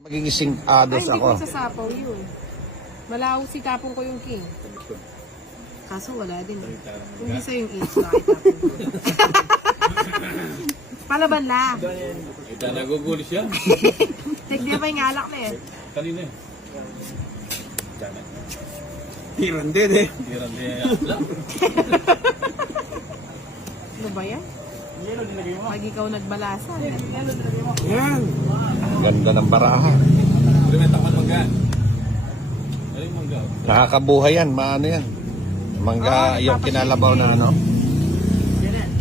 Magigising Ay, dos hindi ako. ko sasapaw yun. Malaw si tapong ko yung king. Kaso wala din. Hindi sa yung 8 na itapong ko. Palaban la. Ito nagugulis siya. Tignan pa yung alak na eh. Kanina eh. Tiran din eh. Tirang din. Ano ba yan? Pag ikaw nagbalasan. Yan. Ang ganda ng baraha. Primenta ka mangga. Ano yung mangga? Nakakabuhay yan, maano yan. Mangga, yung kinalabaw na ano.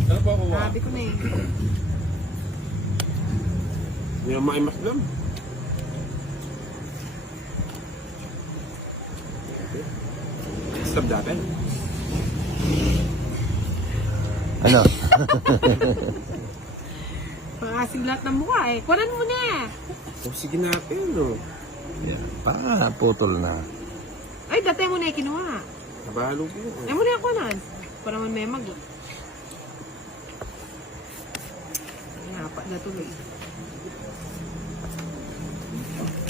Ano pa kuha? Sabi ko na eh. Hindi naman maimas lang. Stop dati. Ano? Pangasig lahat ng mukha eh. Kunan mo na. So, sige natin, no. Putol na. Ay, dati mo na kinuha. Nabalo ko. Ay mo na yung kunan. Para naman may mag. Napa na tuloy.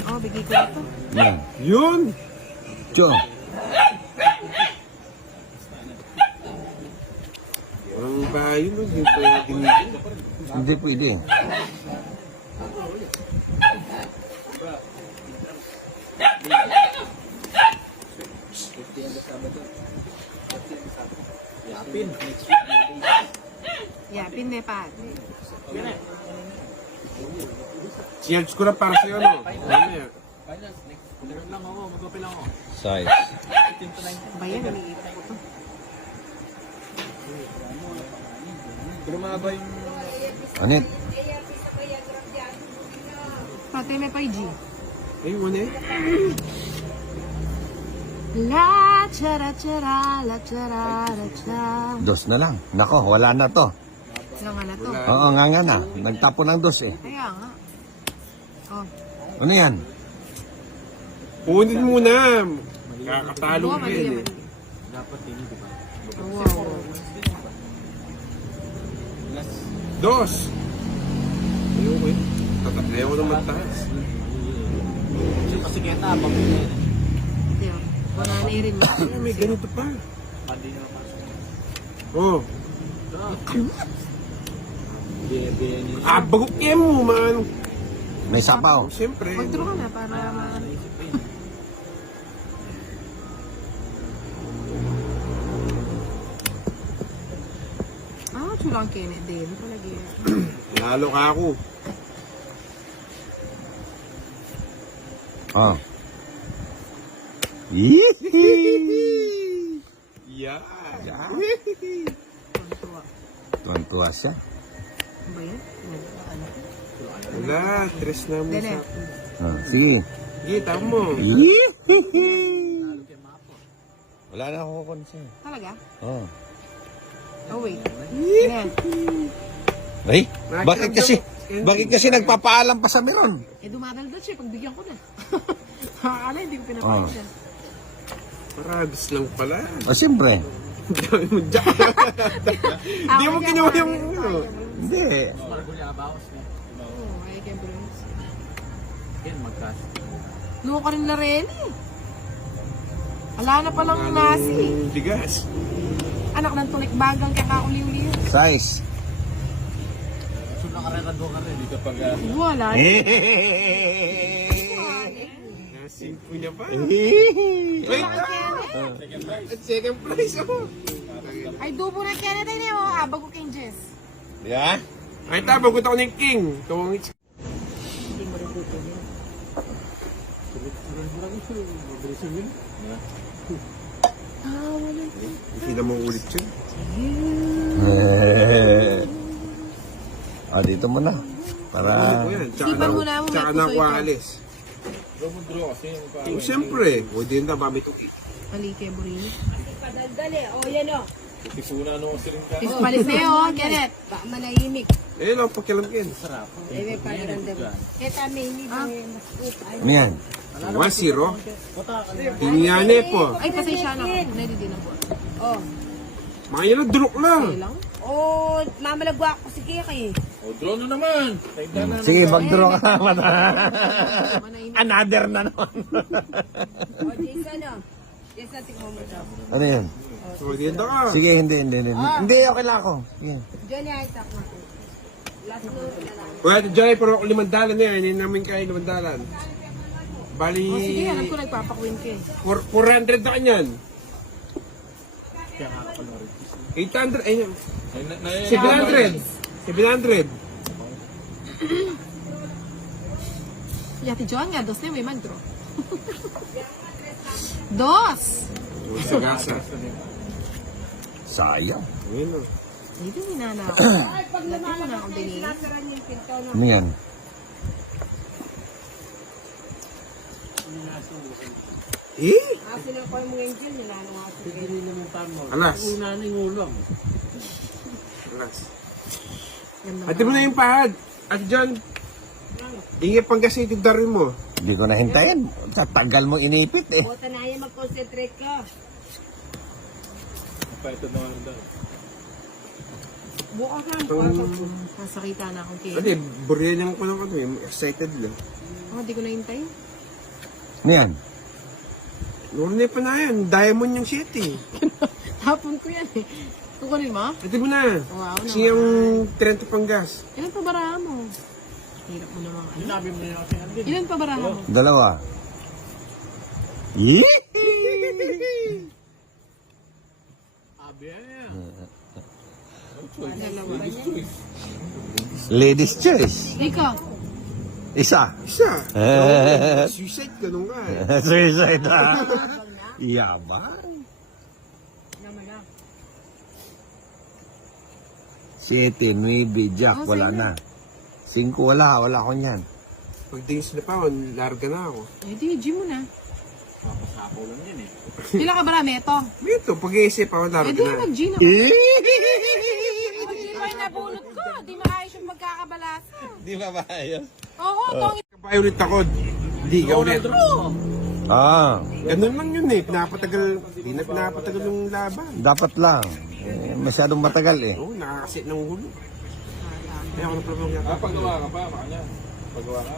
Oh, bigay ko ito. Yan. Yun! Tiyo. Walang bayo, no? Hindi pa yung ginigil. Hindi pwede. Yapin na pa. Charge ko na para sa'yo, no? Mamaya. Size. Bayan, umiiyak ko to. Anit? Pati may pa G. Ay, wala eh. La chara chara, la chara la chara. Dos na lang. Nako, wala na to. Ano nga na to? Oo, nga na. Nagtapo ng dos eh. Kaya nga. Oh, Ano yan? Kunin muna. Kakatalo buwa ka mali yan naman. eh. Wow. Dos! Ayaw ko eh. Ayaw ko naman taas. Diyan. Wala na rin. Ay, may ganito pa. Oh. Bagok yan mo, man. May sapaw. Siyempre. Mag-draw ka na para chulang Kenneth din. Palagi. Lalo ka ako. Oh. Yee! Yeah. Tuwa. Tuwan-tuwa siya. Ano ba yan? Wala, tres na mo Dele. sa akin. Sige. Sige, tama mo. Wala na ako konsent. Talaga? Oh. Oh, wait. Ayan. Ay, bakit kasi nagpapaalam pa sa meron? Eh, dumadaldal siya. Pagbigyan ko na. Akala, hindi ko pinapayag siya. Parabis lang pala. O siyempre. Dami mo dyan. Hindi mo kinuha yung ano. Hindi. Oo, ay kay Bruce. Luho ka rin na rin eh. Wala na palang nasi. Bigas. Anak ng tulik bagang kaya kauliw-liw. Size. Hindi ka pag... Wala. Nasimpo niya pa. Wait. Wait At second prize ako. Ay, dubo na kaya natin eh. Oh, bago King Jess. Yeah? Ay, tabagot ako ng king. Kawangit siya. Hindi mo rin dubo yun. Wala. Hindi mo ulit yun. Dito mo na. Para... Ulit mo yan. Sipan mo na mo, may Tsaka na puso ako ito. aalis. Draw mo draw kasi yung pa... Siyempre. O din na babituki. Mali kay Burini. Padaldali. O, yan o. Tisuna nung siring ka. Ispalis na yun, oh, Kenneth. Baka manahimik. Eh, lang pakilamkin. Eh, may pakiramdam. Kita may hindi ba mas Ano yan? 1-0. Tinyane po. Ay, pasensya na ako. Nalidi na po. Oh. Mga yan ang dulok lang. Okay lang. Oh, mamalagwa ko si Kiki. O, draw na naman. Tagda na. Sige, mag-draw ka naman. Manahimik. Another na naman. O, Jason, o. Jason, tingnan mo daw. Ano yun? Maganda ka. Sige, hindi. Hindi, okay lang ako. Sige. Johnny, Isaac mo. Last note na lang. Wala, Joy, pero 500 na yan. Hindi namin kaya 500. Bali, O sige, alam ko nagpapakwin ka eh. 400 na kanyan. 800, ay, 700. 700. Yati John nga, dos na may mag-draw. Dos! Sa gasa. Sayang. Ayun o. Dito hinana ako. Dati ko na ako din eh. Sasara niyo yung pinto, no? Ano yan? Eh? Sinukoy mo yung gin, nilalong ako sa gin. Alas. Alas. Ganda Ate mo na yung pahad. Ate John. Ingat pang kasi rin mo. Hindi ko nahintayin. Sa tagal mo inipit eh. Bota na yan, mag-concentrate ka. Ito na nga daw. Buka ka. Nasakita na akong kaya. Ate, buriyan lang ko lang ano. Excited lang. Oh, di ko nahintay. Ano yan? Noon na pa na yan. Diamond yung shit eh. Tapon ko yan eh. Kukunin mo? Ate mo na. Wow Kasi yung 30 pang gas. Ilan pa baraha mo? Hirap mo naman. Sinabi mo na yung kasi. Ilan pa baraha mo? Dalawa. Yee! Dalawa. Ladies choice. Ikaw. Isa. Isa. Eh. Suicide ka nung nga eh. Suicide ha. Yabang. Naman na. 7, 9, Jack, Oh, wala sa'yo na. 5, wala ko niyan. Pag tingin sa napawan, larga na ako. Eh, di, gym mo na. Papasapaw lang yan eh. Pila ka ba ito? Ito, pag-iisip ako, Eh, larga di, na. mag-gym ako. Hindi pa yung nabunot ko. Di maayos yung magkakabalasa. Di ba maayos? Oo, tong Kapay ulit ako. Di ka ulit. Ah, Ganun lang yun eh. Pinapatagal. Di na pinapatagal yung laban. dapat lang. Eh, masyadong matagal eh. Oo, nakakasit ng hulo. Kaya ako na pala mga Pagawa ka pa, makanya. Pagawa ka.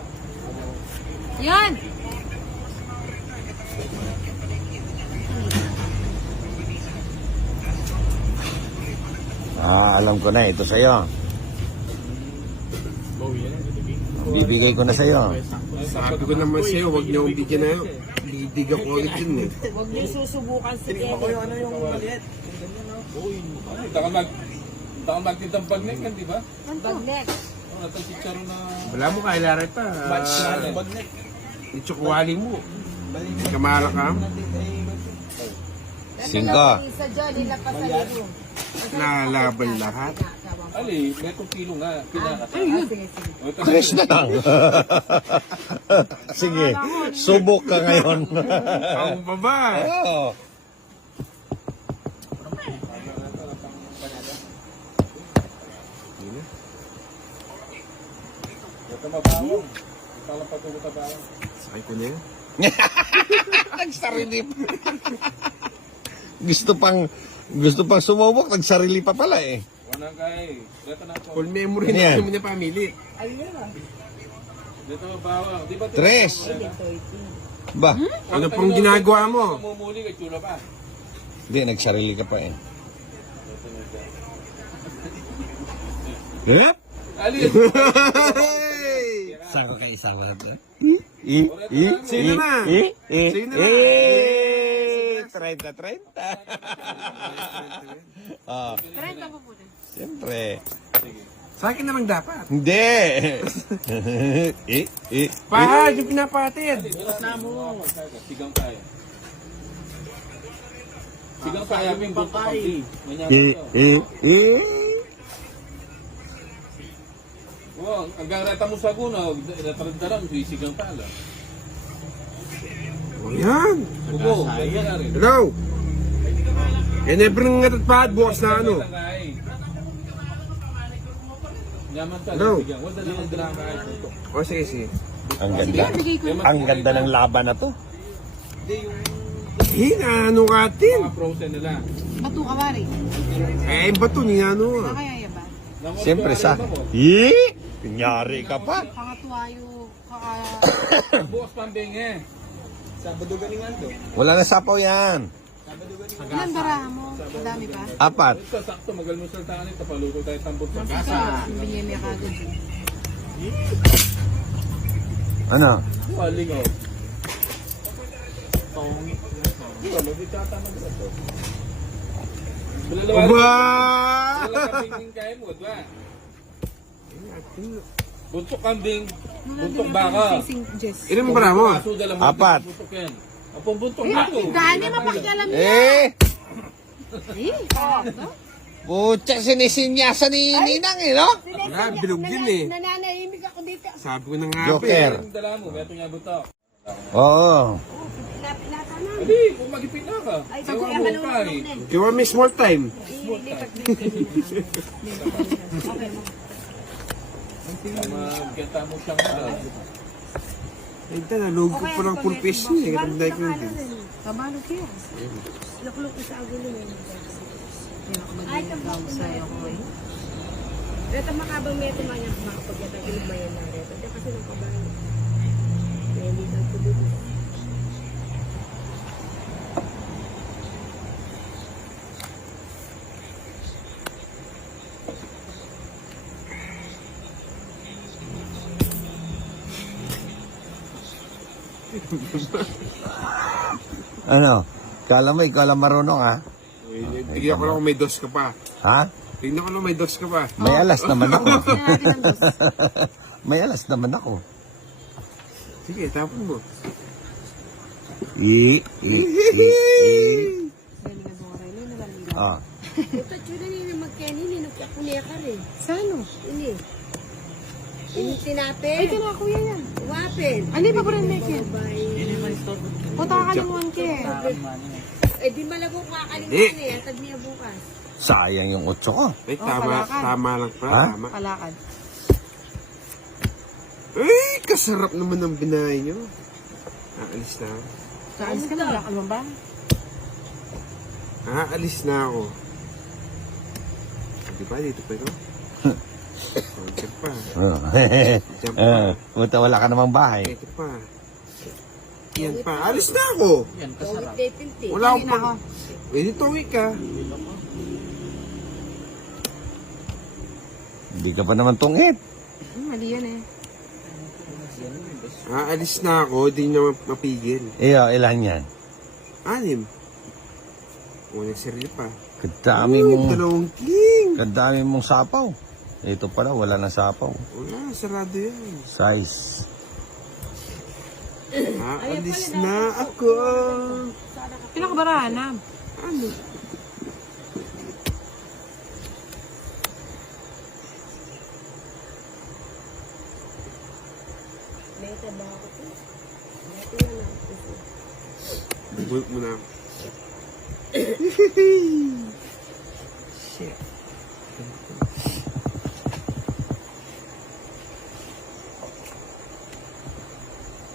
Yan! Ah, alam ko na. Ito sa'yo. Bibigay ko na sa'yo. Sabi ko naman sa'yo, huwag niyo akong bigyan na yun. Lidig ako ulit yun eh. Huwag niyo susubukan si Kenny. Taka magtitang bagnek yan, di ba? Bagnek. Oh, natang chicharo na... Wala mo kailaran pa. Bagnek. Itsukwali mo. Kamara ka. Singko. Isa dyan, ilapas sa libo. Nalaban lahat. Ali, metong kilo nga. Pinakata. Sige. Chris na lang. Sige, subok ka ngayon. Ako pa ba? Oo. Ito mabawang. Ito patugot na bawang. Sakay ko na yan. Nagsarili pa. gusto pang sumubok, nagsarili pa pala eh. Wanang kay. Dito na po. Full memory Ano na yan? kami na pamili. Dito mabawang. Di ba? Tres. Ba? Ano pang ginagawa mo? Mamumuli kay Chula pa. Hindi, nagsarili ka pa eh. Eh? Ali. Saan ko kayo isama natin? Sino na? Sino na? 30. Ah, 30 po po din. siyempre. Sa akin naman dapat. Hindi. Pa, yung pinapatid. Sigang kaya. Sigang kaya yung bangkay. Oh, hanggang reta mo sa guna, natarandaran, sigang pala. O yan. Ubo, ganyan na rin. Hello? Eh, never nang natatpad. Bukas na ano. Yaman ka, Hello? sigang. Wala na ang drama kahit ito. O, sige. Ang ganda. Bigay ko na. Ang ganda ng laban na to. Hinano katin. Mga frozen nila. Bato ka, Mari. Eh, bato ni ano. Saan kaya yaban? Siyempre sa... Yee! Kunyari ka pa. Pangatuwayo, Bukas kambing eh. Wala na sapaw yan. ilan bara mo? Madami pa? 4. Ito, sakto, magalmusal tayo nito. Paluto tayo tambot sa Kasi kasa. binyemi ka agad. Ano? Waling oh. Diba, magkikata na ito. Aba! Wala kambing kaya mo, diba? Buntok kambing, buntok baka. Sing Jess. Ilan bara mo? Aso dala mo. 4. Buntok yan. Apong buntok na to. Dahil mapakialam niya. Eh! Eh, Pucha, sinisinyasan ni Ninang eh, no? Wala, bilog din eh. Nananahimik ako dito. Sabi ko na nga Joker. Yung dala mo, meron nga buntok. Oo. Pinapilata na. Hindi, kung magipit na ka. Ay, Sa sabi mga ang buhok ka malulunok eh. na eh. You want me small time? Ililipat dito. Magkita mo siyang Ito, nalugog ko pa ng full face niya. Ganda ko yun. kabalo kaya. Lukluk ko sa agulo eh. Ay, kabalo sa'yo ko eh. Reta makabang may tumanya makapagyatang ilumayan na reta. Hindi kasi nang kabayan. May hindi lang po dito. Ano? Kala mo, ikaw lang marunong, ha? Tignan ko lang kung may dos ka pa. Ha? Tignan ko lang may dos ka pa. May alas naman ako. Sino natin ang dos? May alas naman ako. Sige, tapon mo. I. Galing nga doon rin. Ano nalalila? Ah. Ito, tsura nila magkani. Ninukya ko niya ka rin. Sano? Ini. Ini Ay, tinapin. kina kuya yan. Wapin. Ano yung paborito mo yan? Bye. Puta ka kalimuan ka eh. Eh, di malago ko kakalimutan eh. Atag niya bukas. Sayang yung 8 ko. Ay, Oh, tama, palakad. tama lang pa. Ha? Tama. Palakad. Ay, kasarap naman ng binahay nyo. Aalis na ako. Kaalis ka na, wala ka naman ba? Aalis na ako. Di ba, dito pa ito? Oh, dyan pa. Dyan pa. Puta, wala ka namang bahay. Ito pa. Yan pa. Alis na ako. Tawid day pinti. Wala akong Tawid na pag... Pwede tuwi ka. Hindi ka pa naman tungit. Mali yan eh. Aalis na ako, di na mapigil. Iyo, ilan yan? 6. Unang sarili pa. Kadami Uy, mong... 2 king. Kadami mong sapaw. Ito pala, wala na sapaw. Wala, sarado yan. Size. Aalis na ako. Pinakabarahan na. Ano? May trabaho ko po. Bulk mo na. Shit.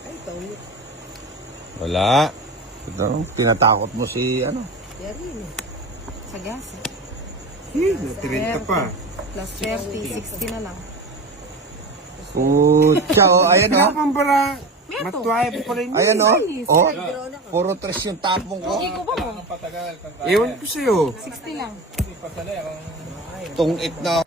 Ay, tawid. Wala. Ito, tinatakot mo si ano. Yari eh. Sa gas eh. Natirinta pa. Plus 30, 60 na lang. Pucha, oh, ayan Wala oh. pang bara. Meto. Matuwaya pa pala yun. Ayan oh. Oh, Drone ako. puro 3 yung tapong ko. Hindi ko ba mo? Ang patagal. Ewan ko sa'yo. 60 lang. Hindi pa pala. Tungit na